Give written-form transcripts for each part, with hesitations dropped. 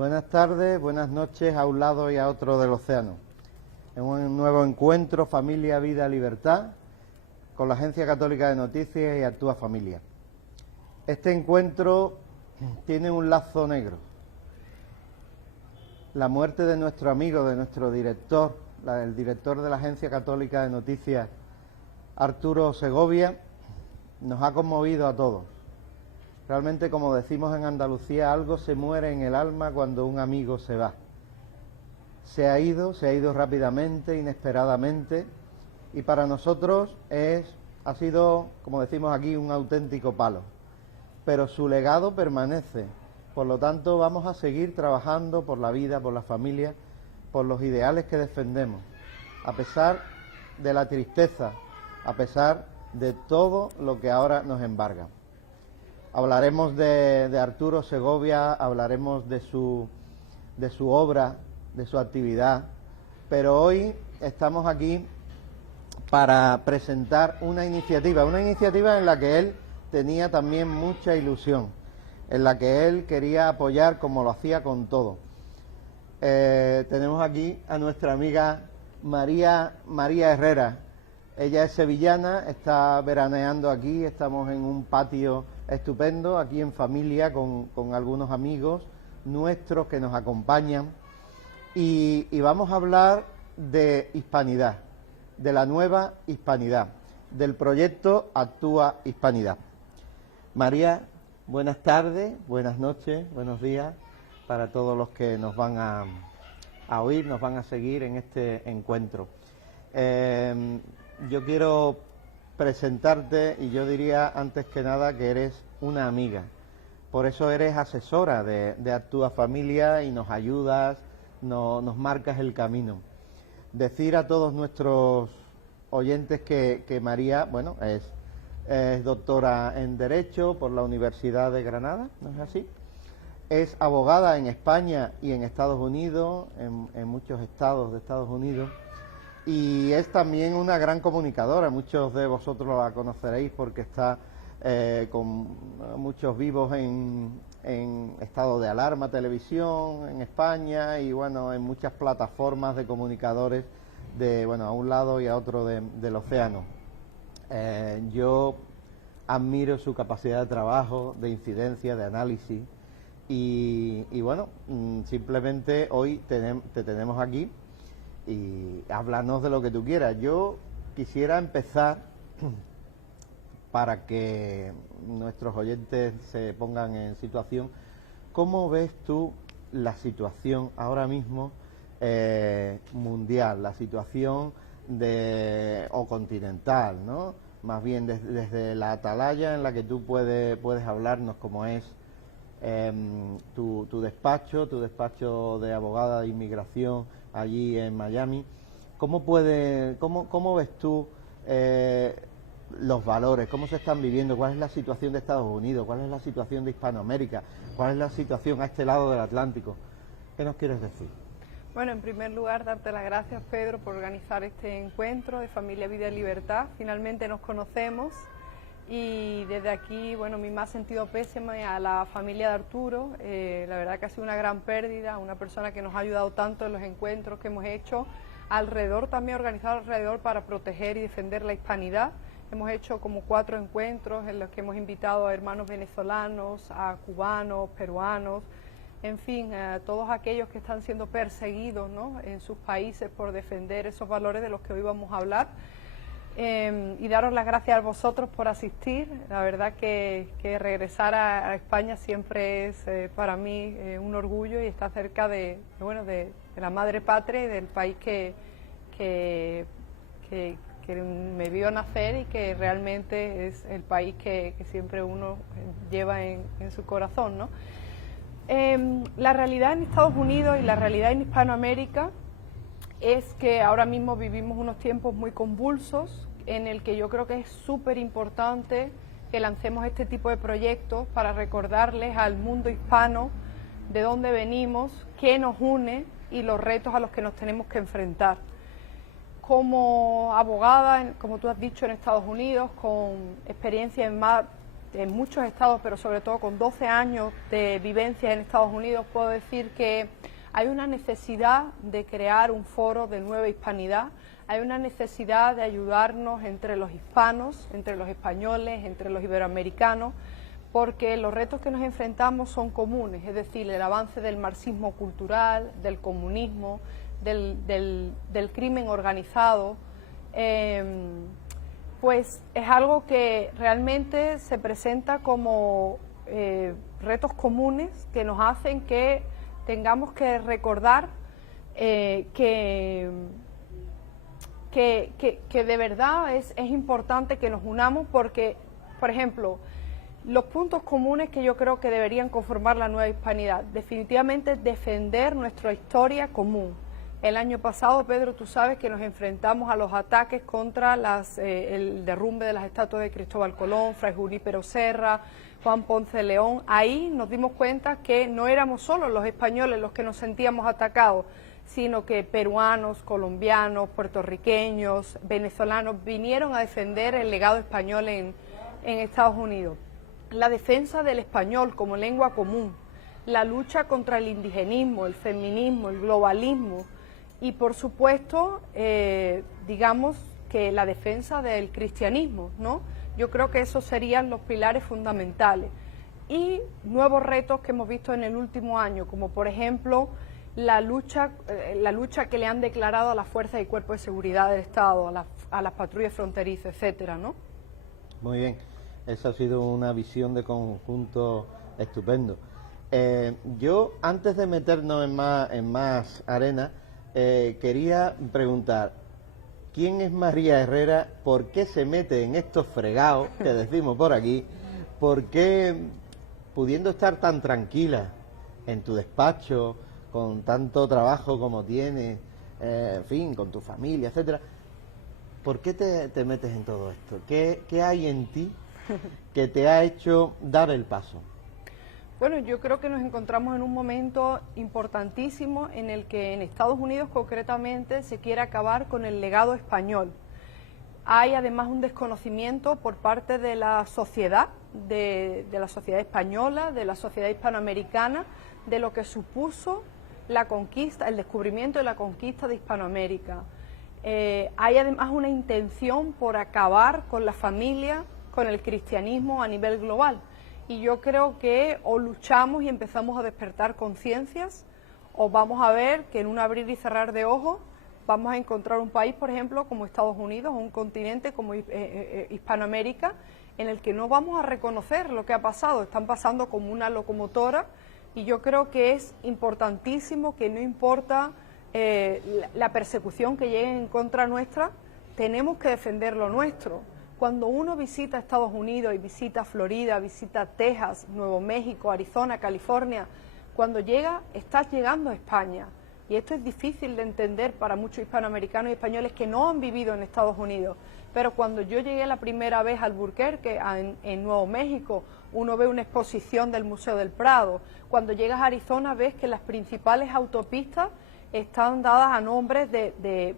Buenas tardes, buenas noches a un lado y a otro del océano. En un nuevo encuentro, Familia, Vida, Libertad, con la Agencia Católica de Noticias y Actúa Familia. Este encuentro tiene un lazo negro. La muerte de nuestro amigo, de nuestro director, el director de la Agencia Católica de Noticias, Arturo Segovia, nos ha conmovido a todos. Realmente, como decimos en Andalucía, algo se muere en el alma cuando un amigo se va. Se ha ido rápidamente, inesperadamente, y para nosotros ha sido, como decimos aquí, un auténtico palo. Pero su legado permanece. Por lo tanto, vamos a seguir trabajando por la vida, por la familia, por los ideales que defendemos, a pesar de la tristeza, a pesar de todo lo que ahora nos embarga. Hablaremos de Arturo Segovia, hablaremos de su obra, de su actividad, pero hoy estamos aquí para presentar una iniciativa en la que él tenía también mucha ilusión, en la que él quería apoyar como lo hacía con todo. Tenemos aquí a nuestra amiga María Herrera. Ella es sevillana, está veraneando aquí, estamos en un patio estupendo, aquí en familia, con algunos amigos nuestros que nos acompañan, y vamos a hablar de hispanidad, de la nueva hispanidad, del proyecto Actúa Hispanidad. María, buenas tardes, buenas noches, buenos días para todos los que nos van a oír, nos van a seguir en este encuentro. Yo quiero presentarte, y yo diría antes que nada que eres una amiga. Por eso eres asesora de Actúa Familia y nos ayudas, nos marcas el camino. Decir a todos nuestros oyentes que María, bueno, es doctora en Derecho por la Universidad de Granada, ¿no es así? Es abogada en España y en Estados Unidos, en muchos estados de Estados Unidos. Y es también una gran comunicadora. Muchos de vosotros la conoceréis porque está con muchos vivos en estado de alarma, televisión en España, y bueno, en muchas plataformas de comunicadores a un lado y a otro del océano. Yo admiro su capacidad de trabajo, de incidencia, de análisis, y bueno, simplemente hoy te tenemos aquí. Y háblanos de lo que tú quieras. Yo quisiera empezar, para que nuestros oyentes se pongan en situación. ¿Cómo ves tú la situación ahora mismo mundial, la situación o continental, ¿no? Más bien desde la atalaya en la que tú puedes hablarnos, como es tu despacho de abogada de inmigración allí en Miami. ¿Cómo ves tú los valores? ¿Cómo se están viviendo? ¿Cuál es la situación de Estados Unidos? ¿Cuál es la situación de Hispanoamérica? ¿Cuál es la situación a este lado del Atlántico? ¿Qué nos quieres decir? Bueno, en primer lugar, darte las gracias, Pedro, por organizar este encuentro de Familia, Vida y Libertad. Finalmente nos conocemos. Y desde aquí, bueno, mi más sentido pésame a la familia de Arturo. La verdad que ha sido una gran pérdida, una persona que nos ha ayudado tanto en los encuentros que hemos hecho, también organizado alrededor para proteger y defender la hispanidad. Hemos hecho como 4 encuentros en los que hemos invitado a hermanos venezolanos, a cubanos, peruanos, en fin, a todos aquellos que están siendo perseguidos, ¿no?, en sus países por defender esos valores de los que hoy vamos a hablar. Y daros las gracias a vosotros por asistir. La verdad que regresar a España siempre es para mí un orgullo, y estar cerca de la madre patria y del país que me vio nacer, y que realmente es el país que siempre uno lleva en su corazón, ¿no? La realidad en Estados Unidos y la realidad en Hispanoamérica es que ahora mismo vivimos unos tiempos muy convulsos, en el que yo creo que es súper importante que lancemos este tipo de proyectos para recordarles al mundo hispano de dónde venimos, qué nos une y los retos a los que nos tenemos que enfrentar. Como abogada, como tú has dicho, en Estados Unidos, con experiencia en más en muchos estados, pero sobre todo con 12 años de vivencia en Estados Unidos, puedo decir que hay una necesidad de crear un foro de nueva hispanidad, hay una necesidad de ayudarnos entre los hispanos, entre los españoles, entre los iberoamericanos, porque los retos que nos enfrentamos son comunes, es decir, el avance del marxismo cultural, del comunismo, del crimen organizado, pues es algo que realmente se presenta como retos comunes que nos hacen que tengamos que recordar que de verdad es importante que nos unamos porque, por ejemplo, los puntos comunes que yo creo que deberían conformar la nueva hispanidad, definitivamente defender nuestra historia común. El año pasado, Pedro, tú sabes que nos enfrentamos a los ataques contra el derrumbe de las estatuas de Cristóbal Colón, Fray Junípero Serra, Juan Ponce de León. Ahí nos dimos cuenta que no éramos solo los españoles los que nos sentíamos atacados, sino que peruanos, colombianos, puertorriqueños, venezolanos vinieron a defender el legado español en Estados Unidos. La defensa del español como lengua común, la lucha contra el indigenismo, el feminismo, el globalismo y, por supuesto, digamos que la defensa del cristianismo, ¿no? Yo creo que esos serían los pilares fundamentales. Y nuevos retos que hemos visto en el último año, como por ejemplo la lucha que le han declarado a las fuerzas y cuerpos de seguridad del Estado, a las patrullas fronterizas, etcétera, ¿no? Muy bien, esa ha sido una visión de conjunto estupendo. Yo, antes de meternos en más arena, quería preguntar, ¿quién es María Herrera? ¿Por qué se mete en estos fregados que decimos por aquí? ¿Por qué, pudiendo estar tan tranquila en tu despacho, con tanto trabajo como tienes, en fin, con tu familia, etcétera, por qué te metes en todo esto? ¿Qué hay en ti que te ha hecho dar el paso? Bueno, yo creo que nos encontramos en un momento importantísimo en el que en Estados Unidos concretamente se quiere acabar con el legado español. Hay además un desconocimiento por parte de la sociedad, de la sociedad española, de la sociedad hispanoamericana, de lo que supuso la conquista, el descubrimiento y la conquista de Hispanoamérica. Hay además una intención por acabar con la familia, con el cristianismo a nivel global. Y yo creo que o luchamos y empezamos a despertar conciencias, o vamos a ver que en un abrir y cerrar de ojos vamos a encontrar un país, por ejemplo, como Estados Unidos, o un continente como Hispanoamérica, en el que no vamos a reconocer lo que ha pasado. Están pasando como una locomotora y yo creo que es importantísimo que no importa la persecución que llegue en contra nuestra, tenemos que defender lo nuestro. Cuando uno visita Estados Unidos y visita Florida, visita Texas, Nuevo México, Arizona, California, cuando llega, estás llegando a España. Y esto es difícil de entender para muchos hispanoamericanos y españoles que no han vivido en Estados Unidos. Pero cuando yo llegué la primera vez a Albuquerque, en Nuevo México, uno ve una exposición del Museo del Prado. Cuando llegas a Arizona ves que las principales autopistas están dadas a nombres de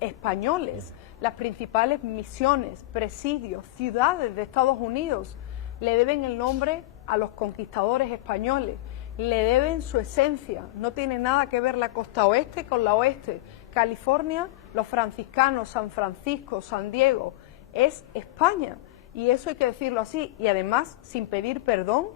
españoles. Las principales misiones, presidios, ciudades de Estados Unidos le deben el nombre a los conquistadores españoles, le deben su esencia. No tiene nada que ver la costa oeste con la oeste. California, los franciscanos, San Francisco, San Diego, es España. Y eso hay que decirlo así. Y además, sin pedir perdón,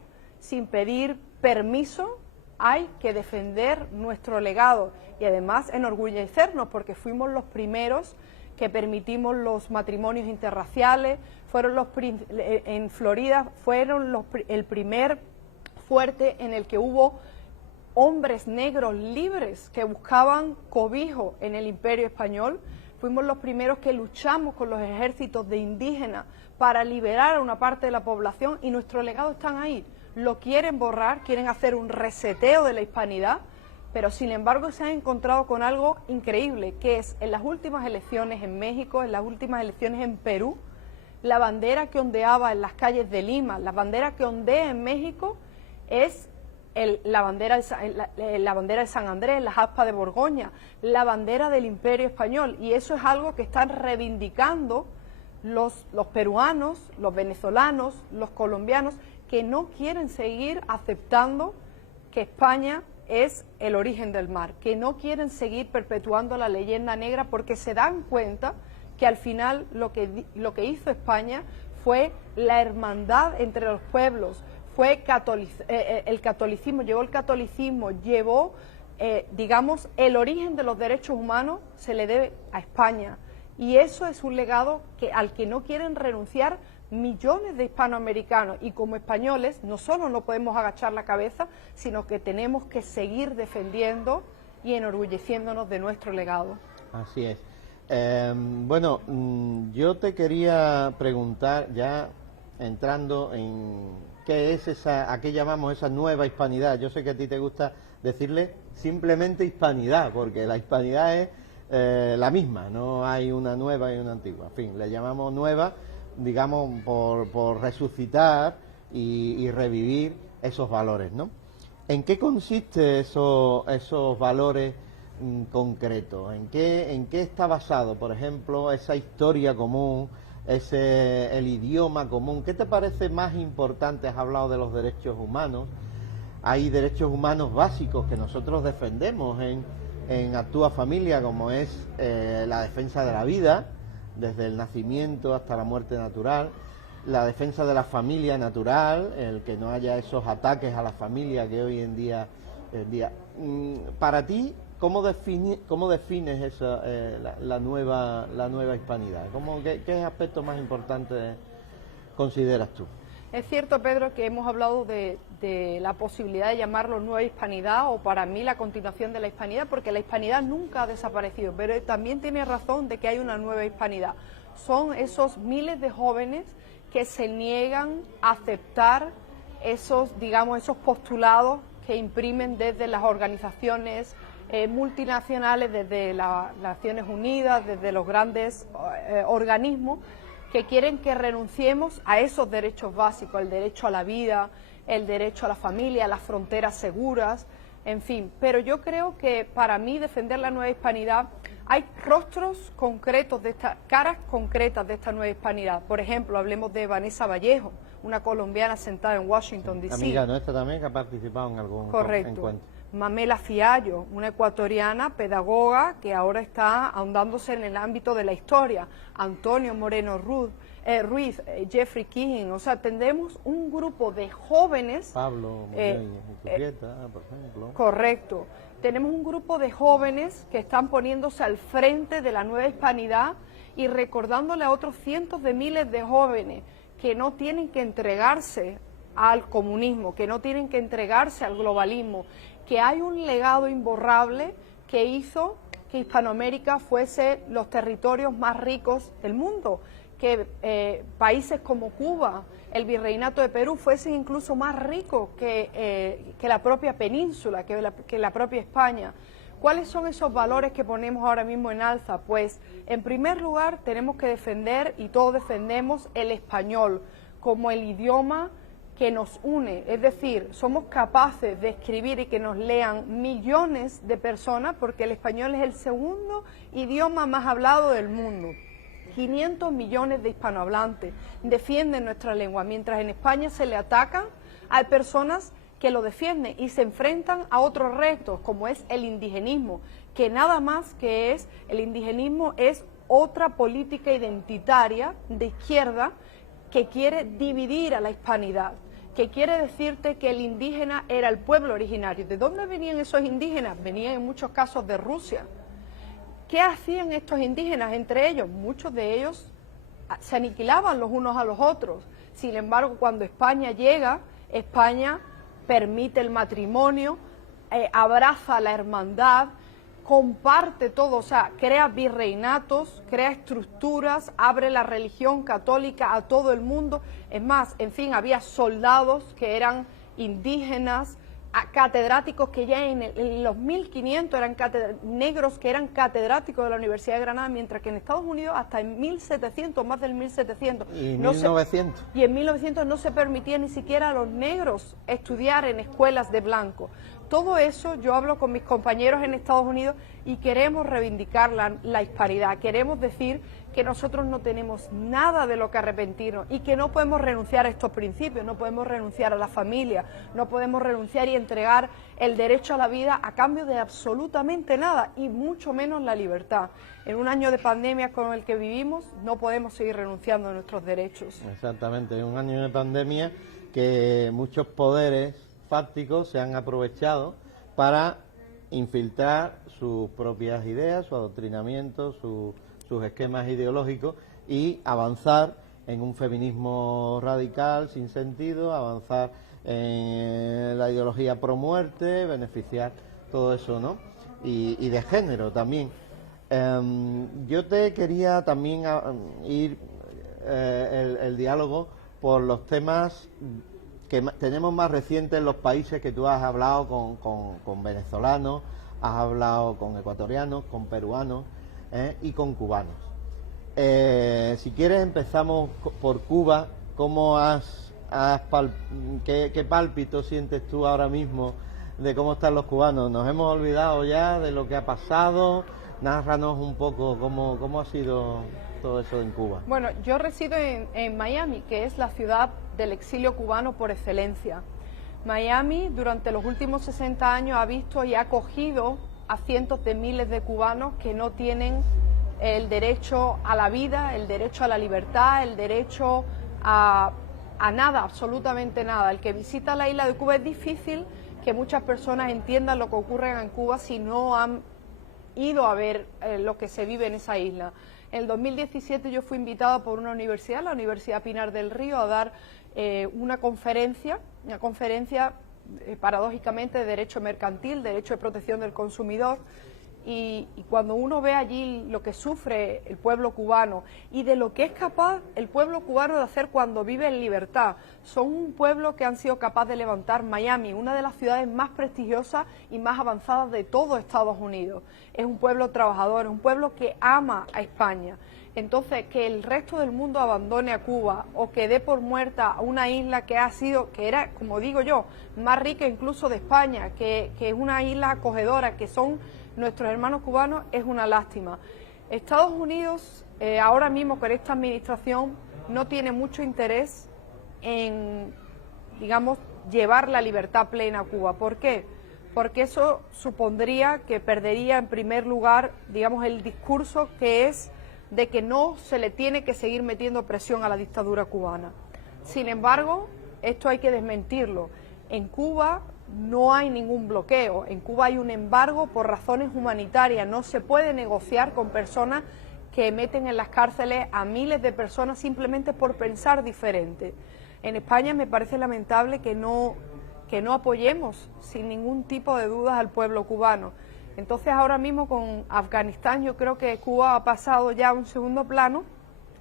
sin pedir permiso, hay que defender nuestro legado. Y además enorgullecernos porque fuimos los primeros que permitimos los matrimonios interraciales, en Florida fueron el primer fuerte en el que hubo hombres negros libres que buscaban cobijo en el Imperio Español. Fuimos los primeros que luchamos con los ejércitos de indígenas para liberar a una parte de la población y nuestro legado están ahí. Lo quieren borrar, quieren hacer un reseteo de la hispanidad, pero sin embargo se han encontrado con algo increíble, que es en las últimas elecciones en México, en las últimas elecciones en Perú, la bandera que ondeaba en las calles de Lima, la bandera que ondea en México es la bandera de San Andrés, las aspas de Borgoña, la bandera del Imperio Español, y eso es algo que están reivindicando los peruanos, los venezolanos, los colombianos, que no quieren seguir aceptando que España es el origen del mar, que no quieren seguir perpetuando la leyenda negra porque se dan cuenta que al final lo que hizo España fue la hermandad entre los pueblos, fue el catolicismo, llevó, digamos, el origen de los derechos humanos se le debe a España. Y eso es un legado al que no quieren renunciar millones de hispanoamericanos, y como españoles no solo no podemos agachar la cabeza, sino que tenemos que seguir defendiendo y enorgulleciéndonos de nuestro legado. Así es. Bueno, yo te quería preguntar, ya entrando en qué es a qué llamamos esa nueva hispanidad. Yo sé que a ti te gusta decirle simplemente hispanidad, porque la hispanidad es la misma, no hay una nueva y una antigua. En fin, le llamamos nueva, digamos, por resucitar y revivir esos valores, ¿no? ¿En qué consiste esos valores concretos? ¿En qué está basado, por ejemplo, esa historia común, el idioma común? ¿Qué te parece más importante? Has hablado de los derechos humanos. Hay derechos humanos básicos que nosotros defendemos en Actúa Familia, como es la defensa de la vida, desde el nacimiento hasta la muerte natural, la defensa de la familia natural, el que no haya esos ataques a la familia que hoy en día... Para ti, ¿cómo defines esa, la nueva hispanidad? ¿Qué aspecto más importante consideras tú? Es cierto, Pedro, que hemos hablado de la posibilidad de llamarlo nueva hispanidad, o para mí la continuación de la hispanidad, porque la hispanidad nunca ha desaparecido, pero también tiene razón de que hay una nueva hispanidad. Son esos miles de jóvenes que se niegan a aceptar esos, digamos, esos postulados que imprimen desde las organizaciones multinacionales, desde las Naciones Unidas, desde los grandes organismos, que quieren que renunciemos a esos derechos básicos, el derecho a la vida, el derecho a la familia, a las fronteras seguras, en fin. Pero yo creo que para mí defender la nueva hispanidad, hay rostros concretos, caras concretas de esta nueva hispanidad. Por ejemplo, hablemos de Vanessa Vallejo, una colombiana sentada en Washington, D.C. Amiga nuestra también, que ha participado en algún encuentro. Mamela Fiallo, una ecuatoriana pedagoga que ahora está ahondándose en el ámbito de la historia. Antonio Moreno Ruiz, Jeffrey King, o sea, tendremos un grupo de jóvenes... Pablo Muñoz, por ejemplo. Correcto. Tenemos un grupo de jóvenes que están poniéndose al frente de la nueva hispanidad y recordándole a otros cientos de miles de jóvenes que no tienen que entregarse al comunismo, que no tienen que entregarse al globalismo, que hay un legado imborrable que hizo que Hispanoamérica fuese los territorios más ricos del mundo, que países como Cuba, el Virreinato de Perú, fuesen incluso más ricos que la propia península, que la propia España. ¿Cuáles son esos valores que ponemos ahora mismo en alza? Pues, en primer lugar, tenemos que defender, y todos defendemos, el español como el idioma que nos une, es decir, somos capaces de escribir y que nos lean millones de personas, porque el español es el segundo idioma más hablado del mundo. 500 millones de hispanohablantes defienden nuestra lengua, mientras en España se le atacan, hay personas que lo defienden y se enfrentan a otros retos, como es el indigenismo, que nada más que es, el indigenismo es otra política identitaria de izquierda que quiere dividir a la hispanidad, que quiere decirte que el indígena era el pueblo originario. ¿De dónde venían esos indígenas? Venían en muchos casos de Rusia. ¿Qué hacían estos indígenas entre ellos? Muchos de ellos se aniquilaban los unos a los otros. Sin embargo, cuando España llega, España permite el matrimonio, abraza la hermandad, comparte todo, o sea, crea virreinatos, crea estructuras, abre la religión católica a todo el mundo. Es más, en fin, había soldados que eran indígenas, catedráticos que ya en los 1500 eran negros que eran catedráticos de la Universidad de Granada, mientras que en Estados Unidos hasta en 1700, más del 1700. Y en 1900. Y en 1900 no se permitía ni siquiera a los negros estudiar en escuelas de blanco. todo eso yo hablo con mis compañeros en Estados Unidos y queremos reivindicar la hispanidad, queremos decir que nosotros no tenemos nada de lo que arrepentirnos y que no podemos renunciar a estos principios, no podemos renunciar a la familia, no podemos renunciar y entregar el derecho a la vida a cambio de absolutamente nada y mucho menos la libertad. En un año de pandemia como el que vivimos no podemos seguir renunciando a nuestros derechos. Exactamente, es un año de pandemia que muchos poderes fácticos se han aprovechado para infiltrar sus propias ideas, su adoctrinamiento, sus esquemas ideológicos y avanzar en un feminismo radical sin sentido, avanzar en la ideología pro muerte, beneficiar todo eso, ¿no? Y de género también. Yo te quería también ir el diálogo por los temas que tenemos más recientes en los países que tú has hablado con venezolanos, has hablado con ecuatorianos, con peruanos y con cubanos. Si quieres empezamos por Cuba. ¿Cómo qué pálpito sientes tú ahora mismo de cómo están los cubanos? ¿Nos hemos olvidado ya de lo que ha pasado? Nárranos un poco cómo ha sido todo eso en Cuba. Bueno, yo resido en Miami, que es la ciudad del exilio cubano por excelencia. Miami durante los últimos 60 años ha visto y ha acogido a cientos de miles de cubanos que no tienen el derecho a la vida, el derecho a la libertad, el derecho a nada, absolutamente nada. El que visita la isla de Cuba es difícil que muchas personas entiendan lo que ocurre en Cuba si no han ido a ver lo que se vive en esa isla. En el 2017 yo fui invitada por una universidad, la Universidad Pinar del Río, a dar una conferencia paradójicamente de derecho mercantil, derecho de protección del consumidor. Y cuando uno ve allí lo que sufre el pueblo cubano y de lo que es capaz el pueblo cubano de hacer cuando vive en libertad, son un pueblo que han sido capaz de levantar Miami, una de las ciudades más prestigiosas y más avanzadas de todo Estados Unidos. Es un pueblo trabajador, es un pueblo que ama a España. Entonces, que el resto del mundo abandone a Cuba o que dé por muerta a una isla que era, como digo yo, más rica incluso de España, que es una isla acogedora, que son nuestros hermanos cubanos, es una lástima. Estados Unidos, ahora mismo con esta administración, no tiene mucho interés en, digamos, llevar la libertad plena a Cuba. ¿Por qué? Porque eso supondría que perdería en primer lugar, digamos, el discurso que es de que no se le tiene que seguir metiendo presión a la dictadura cubana. Sin embargo, esto hay que desmentirlo. En Cuba no hay ningún bloqueo, en Cuba hay un embargo por razones humanitarias, no se puede negociar con personas que meten en las cárceles a miles de personas simplemente por pensar diferente. En España me parece lamentable que no apoyemos sin ningún tipo de dudas al pueblo cubano. Entonces ahora mismo con Afganistán yo creo que Cuba ha pasado ya a un segundo plano,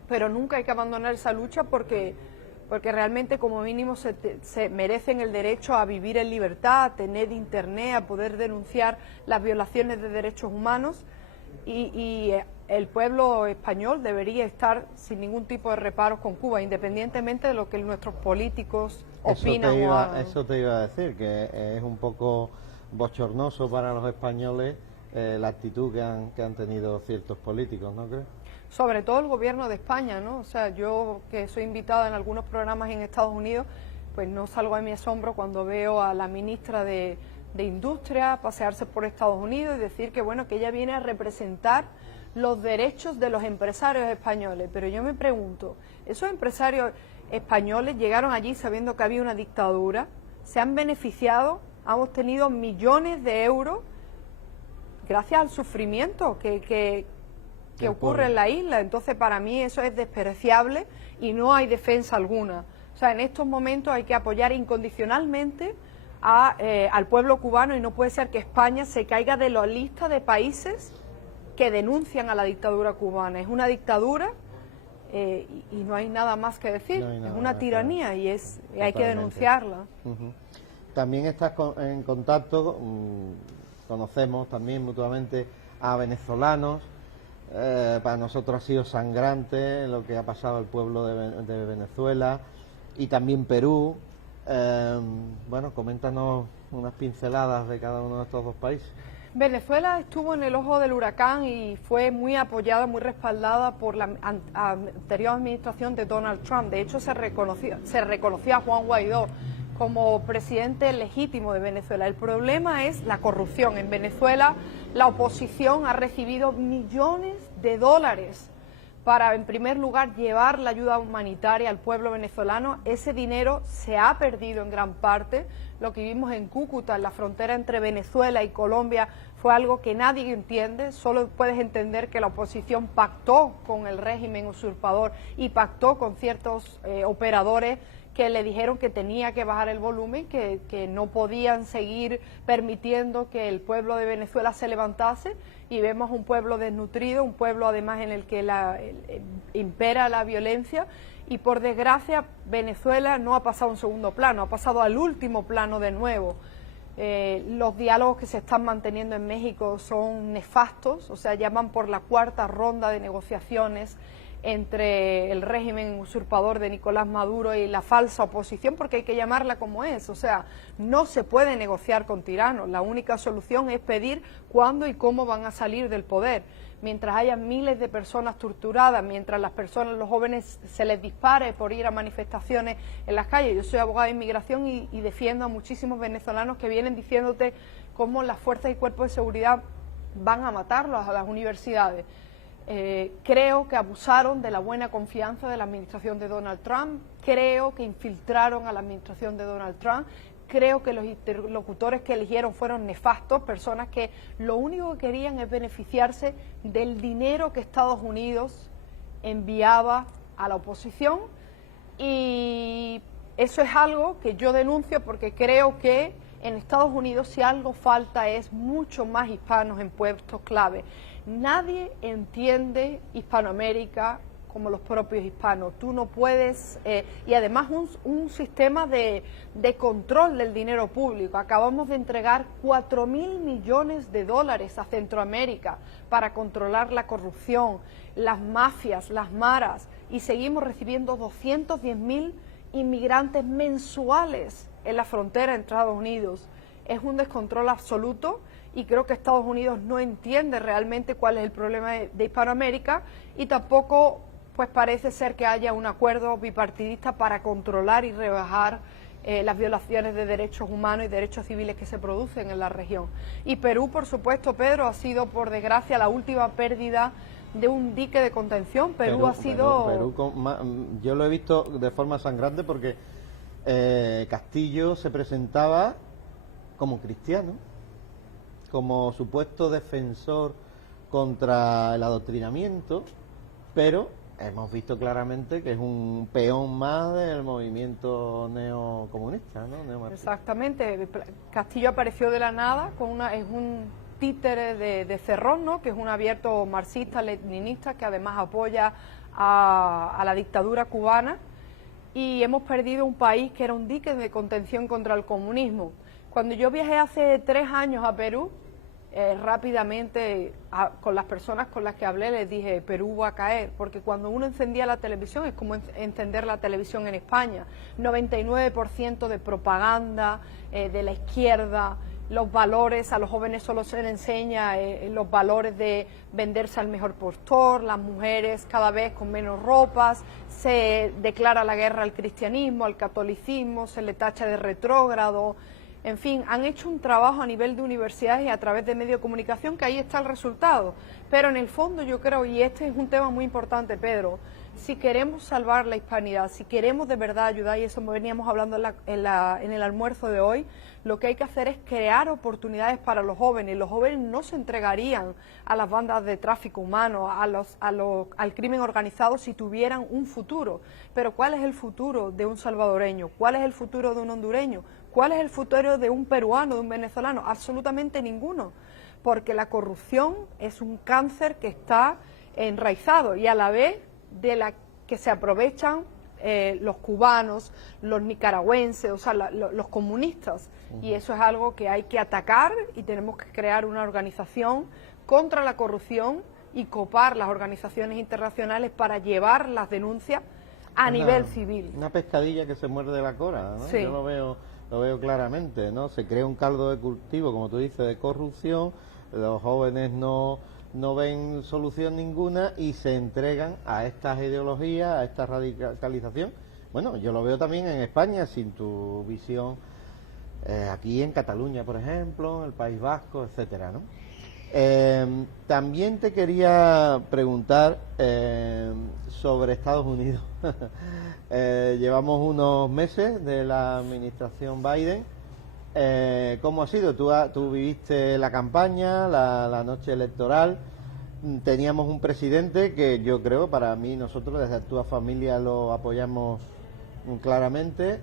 pero nunca hay que abandonar esa lucha porque realmente como mínimo se merecen el derecho a vivir en libertad, a tener internet, a poder denunciar las violaciones de derechos humanos y el pueblo español debería estar sin ningún tipo de reparos con Cuba, independientemente de lo que nuestros políticos opinan o hagan. Eso te iba a decir, que es un poco bochornoso para los españoles la actitud que han tenido ciertos políticos, ¿no crees? Sobre todo el gobierno de España, ¿no? O sea, yo que soy invitada en algunos programas en Estados Unidos, pues no salgo de mi asombro cuando veo a la ministra de Industria pasearse por Estados Unidos y decir que, bueno, que ella viene a representar los derechos de los empresarios españoles. Pero yo me pregunto, ¿esos empresarios españoles llegaron allí sabiendo que había una dictadura? ¿Se han beneficiado? ¿Han obtenido millones de euros gracias al sufrimiento que ocurre en la isla? Entonces para mí eso es despreciable y no hay defensa alguna. O sea, en estos momentos hay que apoyar incondicionalmente al pueblo cubano y no puede ser que España se caiga de la lista de países que denuncian a la dictadura cubana. Es una dictadura y no hay nada más que decir, es una tiranía y hay que denunciarla. También estás en contacto, conocemos también mutuamente a venezolanos. Para nosotros ha sido sangrante lo que ha pasado al pueblo de Venezuela y también Perú. Bueno, coméntanos unas pinceladas de cada uno de estos dos países. Venezuela estuvo en el ojo del huracán y fue muy apoyada, muy respaldada por la anterior administración de Donald Trump. De hecho, se reconocía a Juan Guaidó como presidente legítimo de Venezuela. El problema es la corrupción. En Venezuela la oposición ha recibido millones de dólares para, en primer lugar, llevar la ayuda humanitaria al pueblo venezolano. Ese dinero se ha perdido en gran parte. Lo que vimos en Cúcuta, en la frontera entre Venezuela y Colombia, fue algo que nadie entiende. Solo puedes entender que la oposición pactó con el régimen usurpador y pactó con ciertos operadores que le dijeron que tenía que bajar el volumen, que no podían seguir permitiendo que el pueblo de Venezuela se levantase, y vemos un pueblo desnutrido, un pueblo además en el que impera la violencia, y por desgracia Venezuela no ha pasado a un segundo plano, ha pasado al último plano de nuevo. Los diálogos que se están manteniendo en México son nefastos, o sea, llaman por la cuarta ronda de negociaciones entre el régimen usurpador de Nicolás Maduro y la falsa oposición, porque hay que llamarla como es. O sea, no se puede negociar con tiranos, la única solución es pedir cuándo y cómo van a salir del poder. Mientras haya miles de personas torturadas, mientras los jóvenes se les dispare por ir a manifestaciones en las calles. Yo soy abogada de inmigración y defiendo a muchísimos venezolanos que vienen diciéndote cómo las fuerzas y cuerpos de seguridad van a matarlos a las universidades. Creo que abusaron de la buena confianza de la administración de Donald Trump, creo que infiltraron a la administración de Donald Trump, creo que los interlocutores que eligieron fueron nefastos, personas que lo único que querían es beneficiarse del dinero que Estados Unidos enviaba a la oposición, y eso es algo que yo denuncio porque creo que en Estados Unidos si algo falta es mucho más hispanos en puestos clave. Nadie entiende Hispanoamérica como los propios hispanos. Tú no puedes, y además un sistema de control del dinero público. Acabamos de entregar 4.000 millones de dólares a Centroamérica para controlar la corrupción, las mafias, las maras, y seguimos recibiendo 210.000 inmigrantes mensuales en la frontera entre Estados Unidos. Es un descontrol absoluto. Y creo que Estados Unidos no entiende realmente cuál es el problema de Hispanoamérica, y tampoco pues parece ser que haya un acuerdo bipartidista para controlar y rebajar las violaciones de derechos humanos y derechos civiles que se producen en la región. Y Perú, por supuesto, Pedro, ha sido por desgracia la última pérdida de un dique de contención. Perú ha sido... yo lo he visto de forma sangrante porque Castillo se presentaba como cristiano, como supuesto defensor contra el adoctrinamiento, pero hemos visto claramente que es un peón más del movimiento neocomunista, ¿no? Neomarxista. Exactamente. Castillo apareció de la nada, es un títere de Cerrón, ¿no? Que es un abierto marxista, leninista, que además apoya a la dictadura cubana, y hemos perdido un país que era un dique de contención contra el comunismo. Cuando yo viajé hace 3 años a Perú, rápidamente con las personas con las que hablé les dije: Perú va a caer, porque cuando uno encendía la televisión es como encender la televisión en España, 99% de propaganda de la izquierda, los valores, a los jóvenes solo se les enseña los valores de venderse al mejor postor, las mujeres cada vez con menos ropas, se declara la guerra al cristianismo, al catolicismo, se le tacha de retrógrado. En fin, han hecho un trabajo a nivel de universidades y a través de medios de comunicación, que ahí está el resultado. Pero en el fondo yo creo, y este es un tema muy importante, Pedro, si queremos salvar la hispanidad, si queremos de verdad ayudar, y eso veníamos hablando en el almuerzo de hoy, lo que hay que hacer es crear oportunidades para los jóvenes. Los jóvenes no se entregarían a las bandas de tráfico humano, al crimen organizado, si tuvieran un futuro. Pero ¿cuál es el futuro de un salvadoreño? ¿Cuál es el futuro de un hondureño? ¿Cuál es el futuro de un peruano, de un venezolano? Absolutamente ninguno, porque la corrupción es un cáncer que está enraizado, y a la vez de la que se aprovechan los cubanos, los nicaragüenses, o sea, los comunistas. Y eso es algo que hay que atacar, y tenemos que crear una organización contra la corrupción y copar las organizaciones internacionales para llevar las denuncias a nivel civil. Una pescadilla que se muerde la cola, ¿no? Sí. Yo lo veo claramente, ¿no? Se crea un caldo de cultivo, como tú dices, de corrupción, los jóvenes no ven solución ninguna y se entregan a estas ideologías, a esta radicalización. Bueno, yo lo veo también en España, sin tu visión, aquí en Cataluña, por ejemplo, en el País Vasco, etcétera, ¿no? También te quería preguntar sobre Estados Unidos. Llevamos unos meses de la administración Biden. ¿Cómo ha sido? Tú viviste la campaña, la noche electoral. Teníamos un presidente que yo creo, para mí, nosotros desde Actúa Familia lo apoyamos claramente,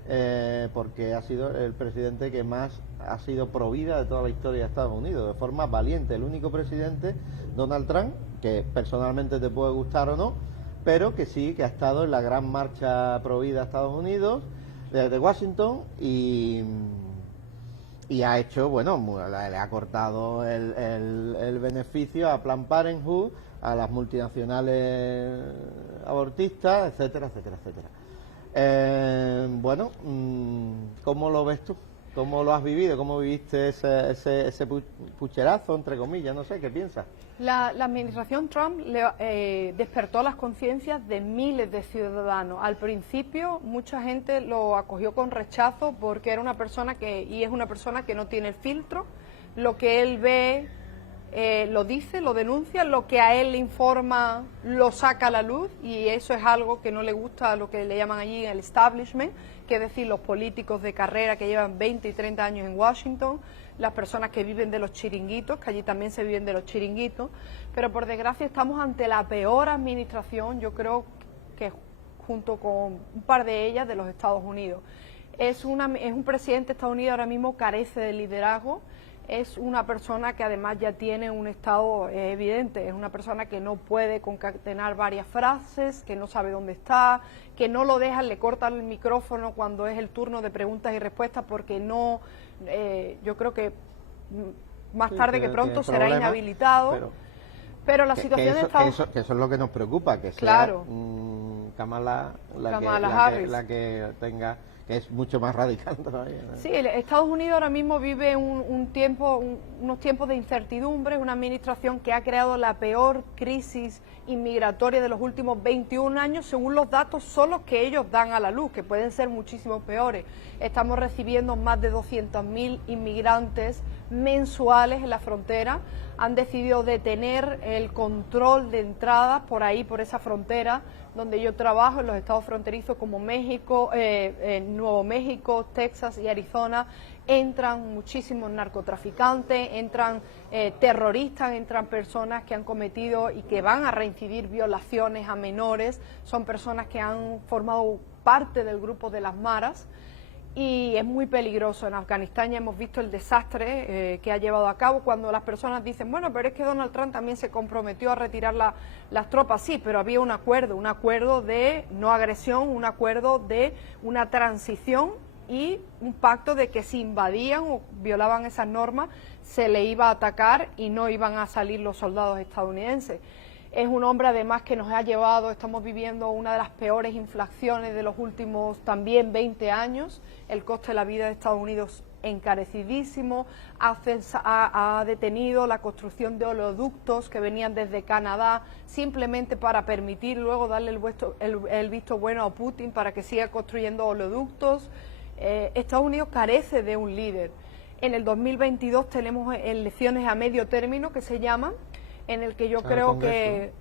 porque ha sido el presidente que más ha sido pro vida de toda la historia de Estados Unidos, de forma valiente. El único presidente, Donald Trump, que personalmente te puede gustar o no, pero que sí, que ha estado en la gran marcha pro vida a Estados Unidos, desde Washington, y ha hecho, bueno, le ha cortado el beneficio a Planned Parenthood, a las multinacionales abortistas, etcétera, etcétera, etcétera. Bueno, ¿cómo lo ves tú? ¿Cómo lo has vivido? ¿Cómo viviste ese pucherazo, entre comillas? No sé, ¿qué piensas? La administración Trump despertó las conciencias de miles de ciudadanos. Al principio mucha gente lo acogió con rechazo porque era una persona y es una persona que no tiene filtro. Lo que él ve lo dice, lo denuncia, lo que a él le informa lo saca a la luz, y eso es algo que no le gusta a lo que le llaman allí el establishment, que es decir, los políticos de carrera que llevan 20 y 30 años en Washington, las personas que viven de los chiringuitos, que allí también se viven de los chiringuitos. Pero por desgracia estamos ante la peor administración, yo creo que junto con un par de ellas, de los Estados Unidos. Es un presidente de Estados Unidos ahora mismo carece de liderazgo. Es una persona que además ya tiene un estado evidente, es una persona que no puede concatenar varias frases, que no sabe dónde está, que no lo dejan, le cortan el micrófono cuando es el turno de preguntas y respuestas, porque no, yo creo que más tarde que pronto será inhabilitado. Pero la situación está... eso es lo que nos preocupa, que claro, sea Kamala la que tenga... que es mucho más radical todavía, ¿no? Sí, Estados Unidos ahora mismo vive unos tiempos de incertidumbre, una administración que ha creado la peor crisis inmigratoria de los últimos 21 años, según los datos solo que ellos dan a la luz, que pueden ser muchísimo peores. Estamos recibiendo más de 200.000 inmigrantes mensuales en la frontera. Han decidido detener el control de entradas por ahí, por esa frontera donde yo trabajo, en los estados fronterizos como México, Nuevo México, Texas y Arizona. Entran muchísimos narcotraficantes, entran terroristas, entran personas que han cometido y que van a reincidir violaciones a menores, son personas que han formado parte del grupo de las maras. Y es muy peligroso. En Afganistán ya hemos visto el desastre que ha llevado a cabo, cuando las personas dicen, bueno, pero es que Donald Trump también se comprometió a retirar las tropas. Sí, pero había un acuerdo de no agresión, un acuerdo de una transición y un pacto de que si invadían o violaban esas normas se le iba a atacar y no iban a salir los soldados estadounidenses. Es un hombre además que nos ha llevado, estamos viviendo una de las peores inflaciones de los últimos también 20 años, el coste de la vida de Estados Unidos encarecidísimo, ha detenido la construcción de oleoductos que venían desde Canadá simplemente para permitir luego darle el visto bueno a Putin para que siga construyendo oleoductos. Estados Unidos carece de un líder. En el 2022 tenemos elecciones a medio término que se llaman, en el que yo creo que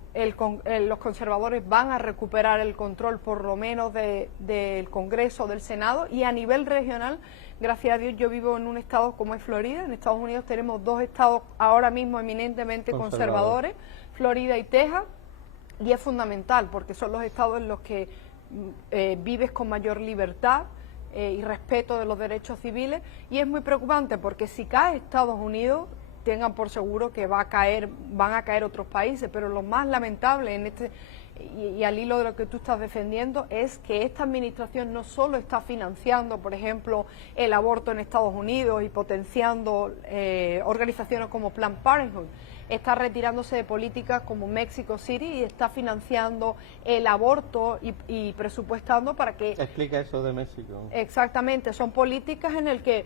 los conservadores van a recuperar el control por lo menos del Congreso, del Senado, y a nivel regional, gracias a Dios, yo vivo en un estado como es Florida. En Estados Unidos tenemos dos estados ahora mismo eminentemente conservadores, Florida y Texas, y es fundamental porque son los estados en los que vives con mayor libertad y respeto de los derechos civiles, y es muy preocupante porque si cae Estados Unidos, tengan por seguro que van a caer otros países, pero lo más lamentable y al hilo de lo que tú estás defendiendo es que esta administración no solo está financiando, por ejemplo, el aborto en Estados Unidos y potenciando organizaciones como Planned Parenthood, está retirándose de políticas como Mexico City y está financiando el aborto y presupuestando para que... Explica eso de México. Exactamente, son políticas en el que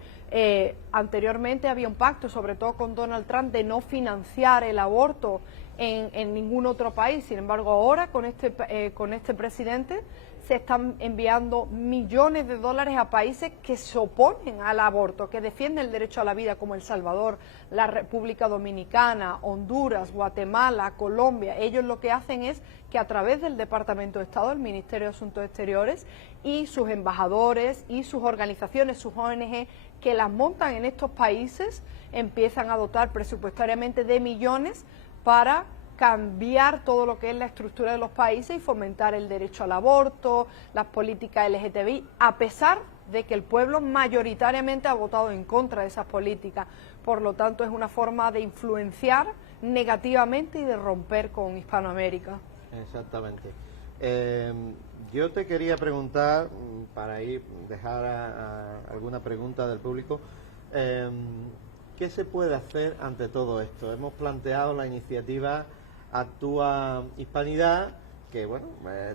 anteriormente había un pacto, sobre todo con Donald Trump, de no financiar el aborto en ningún otro país. Sin embargo, ahora con este presidente se están enviando millones de dólares a países que se oponen al aborto, que defienden el derecho a la vida, como El Salvador, la República Dominicana, Honduras, Guatemala, Colombia. Ellos lo que hacen es que a través del Departamento de Estado, el Ministerio de Asuntos Exteriores y sus embajadores y sus organizaciones, sus ONG, que las montan en estos países, empiezan a dotar presupuestariamente de millones para cambiar todo lo que es la estructura de los países y fomentar el derecho al aborto, las políticas LGTBI, a pesar de que el pueblo mayoritariamente ha votado en contra de esas políticas. Por lo tanto, es una forma de influenciar negativamente y de romper con Hispanoamérica. Exactamente. Yo te quería preguntar, para dejar alguna pregunta del público, ¿qué se puede hacer ante todo esto? Hemos planteado la iniciativa Actúa Hispanidad, que bueno,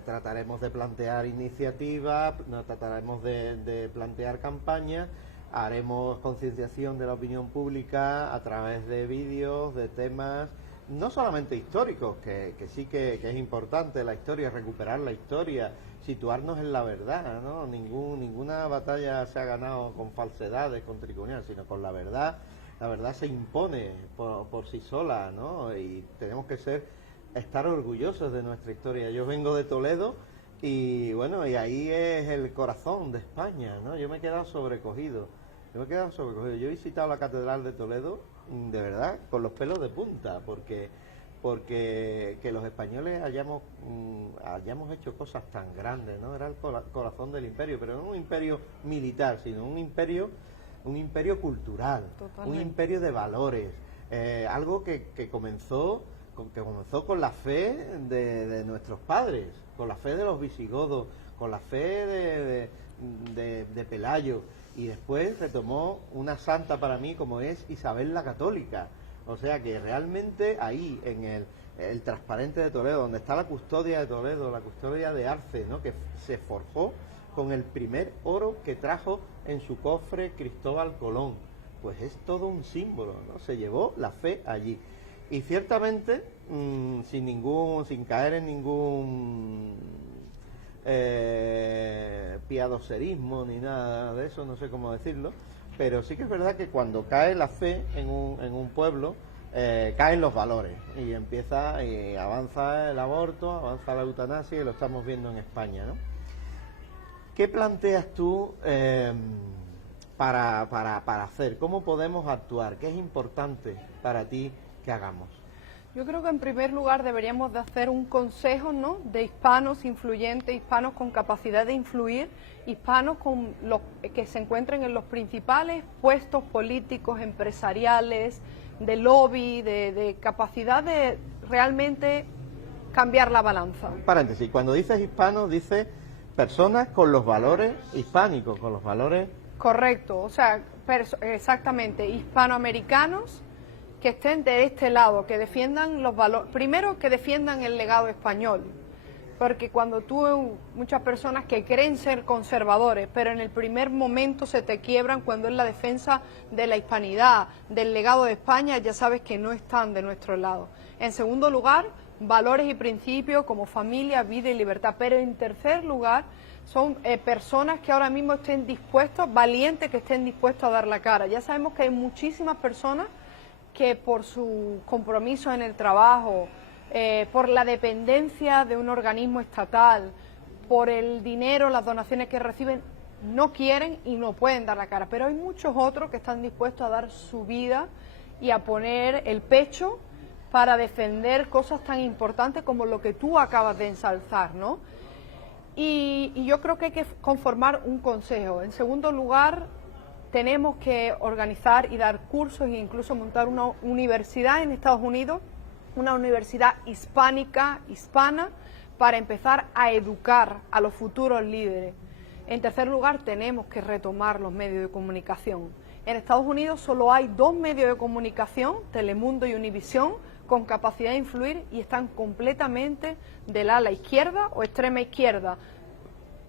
trataremos de plantear iniciativas, trataremos de plantear campañas, haremos concienciación de la opinión pública a través de vídeos, de temas, no solamente históricos, que sí que es importante la historia, recuperar la historia, situarnos en la verdad, ¿no? Ninguna batalla se ha ganado con falsedades, con triconías, sino con la verdad. La verdad se impone por sí sola, ¿no? Y tenemos que estar orgullosos de nuestra historia. Yo vengo de Toledo y bueno, y ahí es el corazón de España, ¿no? Yo me he quedado sobrecogido. Yo he visitado la Catedral de Toledo, de verdad, con los pelos de punta, porque que los españoles hayamos hecho cosas tan grandes, ¿no? Era el corazón del imperio, pero no un imperio militar, sino un imperio cultural. Totalmente. Un imperio de valores, algo que comenzó con la fe de nuestros padres, con la fe de los visigodos, con la fe de Pelayo, y después retomó una santa para mí como es Isabel la Católica. O sea que realmente ahí, en el transparente de Toledo, donde está la custodia de Toledo, la custodia de Arce, ¿no? Que se forjó con el primer oro que trajo en su cofre Cristóbal Colón, pues es todo un símbolo, ¿no? Se llevó la fe allí. Y ciertamente, sin caer en ningún piadoserismo ni nada de eso, no sé cómo decirlo, pero sí que es verdad que cuando cae la fe en un pueblo, caen los valores y avanza el aborto, avanza la eutanasia, y lo estamos viendo en España, ¿no? ¿Qué planteas tú para hacer? ¿Cómo podemos actuar? ¿Qué es importante para ti que hagamos? Yo creo que en primer lugar deberíamos de hacer un consejo, ¿no?, de hispanos influyentes, hispanos con capacidad de influir, hispanos que se encuentren en los principales puestos políticos, empresariales, de lobby, de capacidad de realmente cambiar la balanza. Paréntesis, cuando dices hispanos, dices personas con los valores hispánicos, con los valores... Correcto, o sea, exactamente, hispanoamericanos que estén de este lado, que defiendan los valores, primero que defiendan el legado español, porque cuando muchas personas que creen ser conservadores, pero en el primer momento se te quiebran cuando es la defensa de la hispanidad, del legado de España, ya sabes que no están de nuestro lado. En segundo lugar, valores y principios como familia, vida y libertad, pero en tercer lugar son personas que ahora mismo estén dispuestos, valientes, que estén dispuestos a dar la cara. Ya sabemos que hay muchísimas personas que por su compromiso en el trabajo, por la dependencia de un organismo estatal, por el dinero, las donaciones que reciben, no quieren y no pueden dar la cara. Pero hay muchos otros que están dispuestos a dar su vida y a poner el pecho para defender cosas tan importantes como lo que tú acabas de ensalzar, ¿no? Y yo creo que hay que conformar un consejo. En segundo lugar, tenemos que organizar y dar cursos e incluso montar una universidad en Estados Unidos, una universidad hispánica, hispana, para empezar a educar a los futuros líderes. En tercer lugar, tenemos que retomar los medios de comunicación. En Estados Unidos solo hay 2 medios de comunicación, Telemundo y Univisión, con capacidad de influir y están completamente del ala izquierda o extrema izquierda,